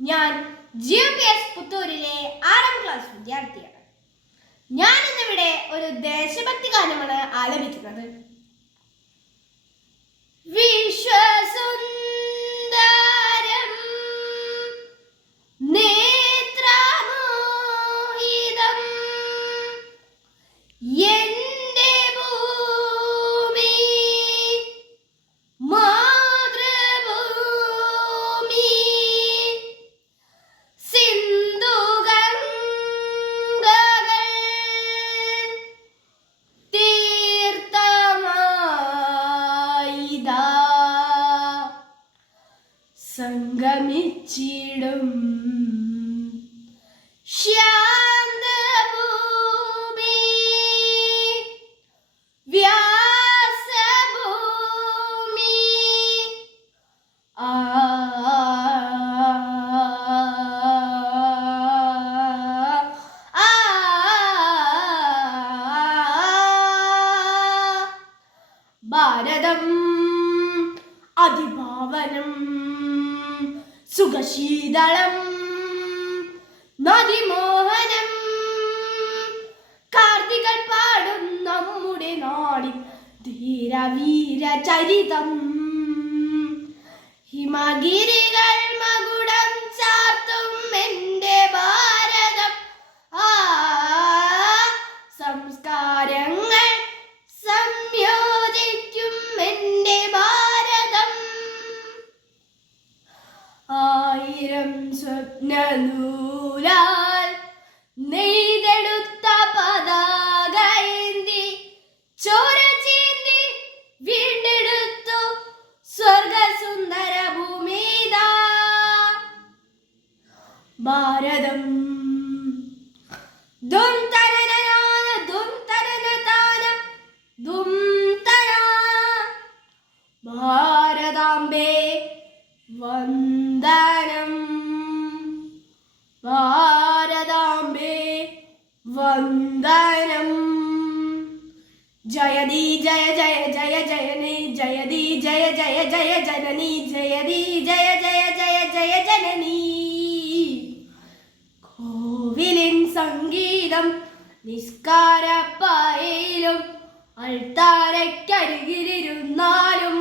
ഞാൻ G P S പുത്തൂരിലെ ആറാം class വിദ്യാർത്ഥിയാണ്. ഞാൻ ഇന്നിവിടെ ഒരു ദേശഭക്തി ഗാനമാണ് ആലപിക്കുന്നത്. എന്റെ സംഗമിച്ചിടും ശാന്തഭൂമി വ്യാസഭൂമി ആ ഭാരതം അതിഭാവനം സുഖശീതളം. നദിമോഹനം. കാർത്തികൾ പാടും നമ്മുടെ നാടിൻ ധീരവീര ചരിതം ഹിമഗിരികൾ സ്വപ്നനൂലാൽ നെയ്തെടുത്ത പതാകയേന്തി ചോര ചീന്തി വീണ്ടെടുത്തു സ്വർഗസുന്ദര ഭൂമിത ഭാരതം ദും ഭാരതാംബേ വന്ദനം. ജയതി ജയ ജയ ജയ ജയനി ജയതി ജയ ജയ ജയ ജനനി ജയതി ജയ ജയ ജയ ജയ ജനനി. കോവിലിൻ സംഗീതം നിസ്കാരപ്പായയിലും അൾത്താരക്കരികിലിരുന്നാലും